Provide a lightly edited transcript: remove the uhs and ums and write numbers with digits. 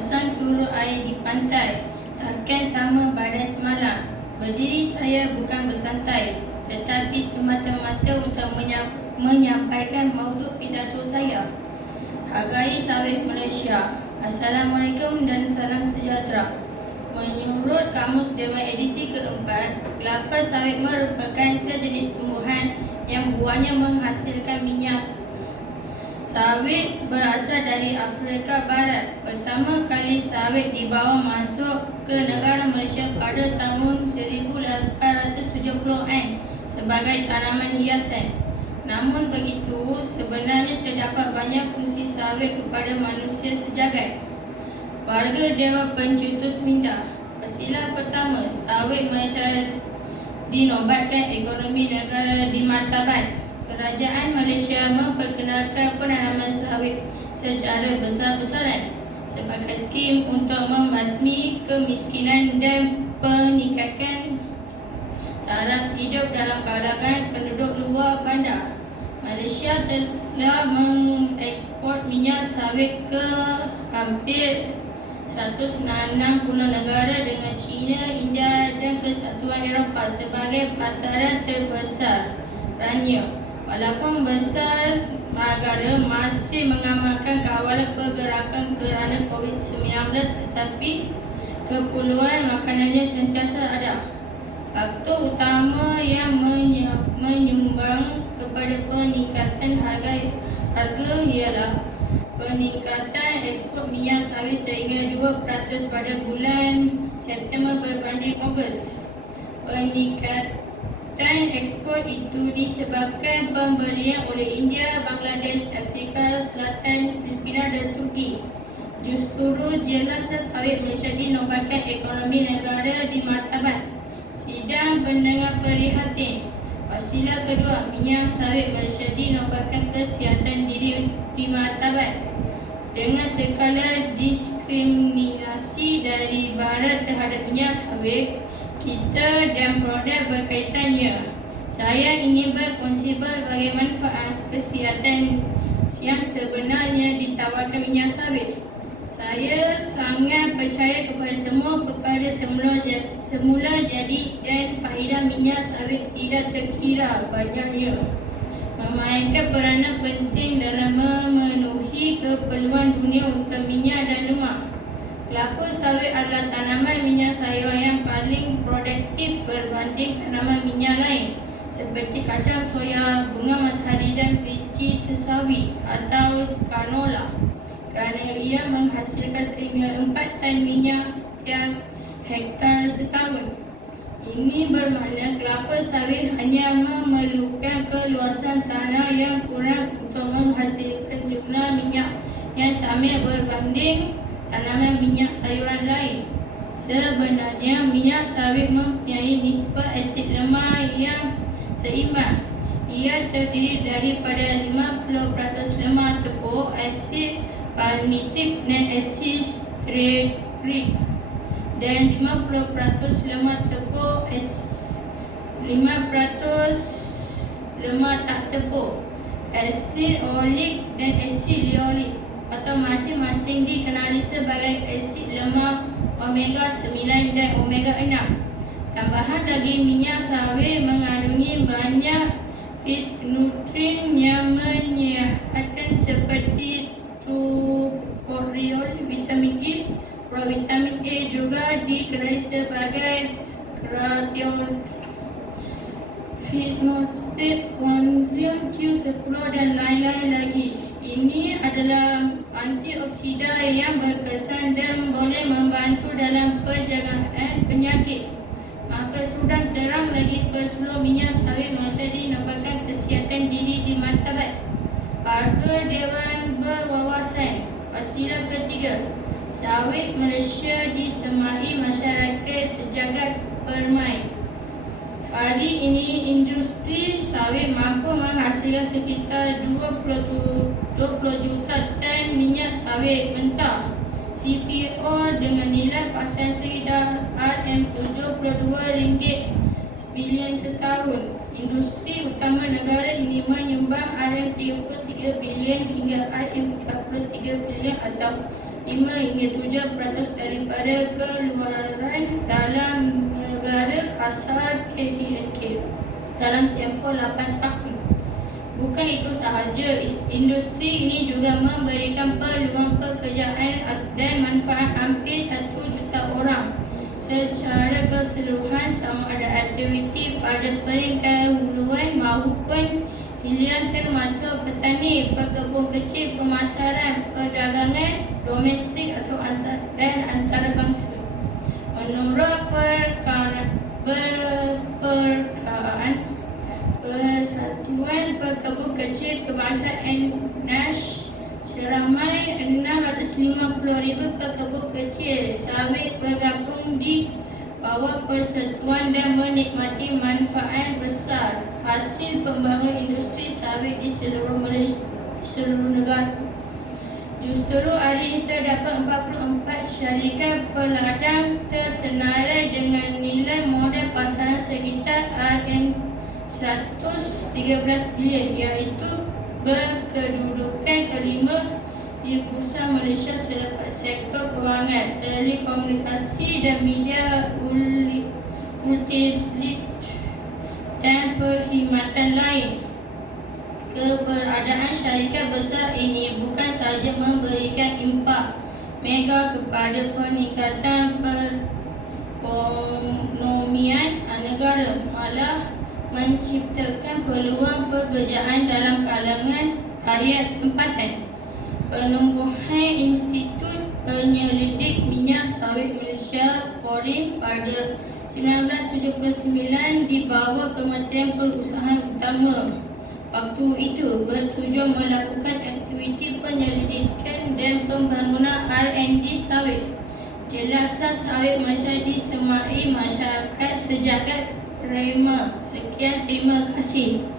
Pasang surut air di pantai, takkan sama badai semalam. Berdiri saya bukan bersantai, tetapi semata-mata untuk menyampaikan mauduk pidato saya. Hargai sawit Malaysia. Assalamualaikum dan salam sejahtera. Menurut Kamus Dewan edisi keempat, kelapa sawit merupakan sejenis tumbuhan yang buahnya menghasilkan minyak. Sawit berasal dari Afrika Barat. Pertama kali sawit dibawa masuk ke negara Malaysia pada tahun 1870-an sebagai tanaman hiasan. Namun begitu, sebenarnya terdapat banyak fungsi sawit kepada manusia sejagat. Warga Dewan Pencetus Minda. Persila pertama, sawit Malaysia dinobatkan ekonomi negara dimartabat. Kerajaan Malaysia memperkenalkan penanaman sawit secara besar-besaran sebagai skim untuk membasmi kemiskinan dan peningkatkan taraf hidup dalam kalangan penduduk luar bandar. Malaysia telah mengekspor minyak sawit ke hampir 160 negara dengan China, India dan Kesatuan Eropah sebagai pasaran terbesarnya. Walaupun besar negara masih mengamalkan kawalan pergerakan kerana COVID-19, tetapi keperluan makanannya sentiasa ada. Faktor utama yang menyumbang kepada peningkatan harga ialah peningkatan ekspor minyak sawit sehingga 2% pada bulan September berbanding Ogos. Peningkatan ekspor itu disebabkan pembelian oleh India, Bangladesh, Afrika Selatan, Filipina dan Turki. Justru jelaslah sawit Malaysia dinobatkan ekonomi negara dimartabat. Sidang pendengar prihatin. Pasila kedua, minyak sawit Malaysia dinobatkan kesihatan diri dimartabat. Dengan segala diskriminasi dari barat terhadap minyak sawit, kita dan produk berkaitannya, saya ingin berkongsi berbagai manfaat kesihatan yang sebenarnya ditawarkan minyak sawit. Saya sangat percaya kepada semua perkara semula jadi dan faedah minyak sawit tidak terkira banyaknya memainkan peranan penting dalam memenuhi keperluan dunia untuk minyak dan lemak. Kelapa sawit adalah tanaman minyak sayuran yang paling produktif berbanding tanaman minyak lain seperti kacang soya, bunga matahari dan biji sesawi atau canola, kerana ia menghasilkan sehingga 4 tan minyak setiap hektar setahun. Ini bermakna kelapa sawit hanya memerlukan keluasan tanah yang kurang untuk menghasilkan jumlah minyak yang sama berbanding tanaman minyak sayuran lain. Sebenarnya minyak sawit mempunyai nisbah asid lemak yang seimbang. Ia terdiri daripada 50% lemak tepung, asid palmitik dan asid stearik, dan 50% lemak tepung, 5% lemak tak tepung, asid olik dan asid linolik, atau masing-masing dikenali sebagai asid lemak omega 9 dan omega 6. Tambahan lagi, minyak sawit mengandungi banyak fitonutrien yang menyehatkan seperti tuberol, vitamin E, provitamin A juga dikenali sebagai glutathione, coenzyme Q10 dan lain-lain lagi. Ini adalah antioksidan yang berkesan dan boleh membantu dalam penjagaan penyakit. Maka sudah terang lagi peluang minyak sawit Malaysia dinobatkan kesihatan diri dimartabat. Warga Dewan berwawasan. Pasila ketiga, sawit Malaysia disemai masyarakat sejagat permai. Hari ini industri sawit mampu menghasilkan sekitar 20 juta tan minyak sawit mentah CPO dengan nilai pasaran sekitar RM72 bilion setahun. Industri utama negara ini menyumbang RM33 bilion hingga RM43 bilion atau 5 hingga 7% daripada keluaran dalam negara asal KDNK dalam tempoh 8 tahun. Bukan itu sahaja, industri ini juga memberikan peluang pekerjaan dan manfaat hampir 1 juta orang. Secara keseluruhan, sama ada aktiviti pada peringkat huluan maupun hiliran termasuk petani, pekebun kecil, pemasaran, perdagangan domestik atau antarabangsa. Menurut Persatuan Pekebun Kecil Kebangsaan NASH, seramai 650,000 pekebun kecil sawit bergabung di bawah persatuan dan menikmati manfaat besar hasil pembangunan industri sawit di seluruh negara. Justru hari ini terdapat 44 syarikat peladang tersenarai dengan nilai modal pasaran sekitar RM113 bilion, iaitu berkedudukan kelima di Bursa Malaysia selepas sektor kewangan, telekomunikasi dan media multilit dan perkhidmatan lain. Keberadaan syarikat besar ini bukan sahaja memberikan impak mega kepada peningkatan perekonomian negara, malah menciptakan peluang pekerjaan dalam kalangan rakyat tempatan. Penubuhan Institut Penyelidik Minyak Sawit Malaysia (PORIM) pada 1979 di bawah Kementerian Perusahaan Utama waktu itu bertujuan melakukan aktiviti penyelidikan dan pembangunan R&D sawit. Jelaslah sawit Malaysia disemai masyarakat sejagat rema. Sekian, terima kasih.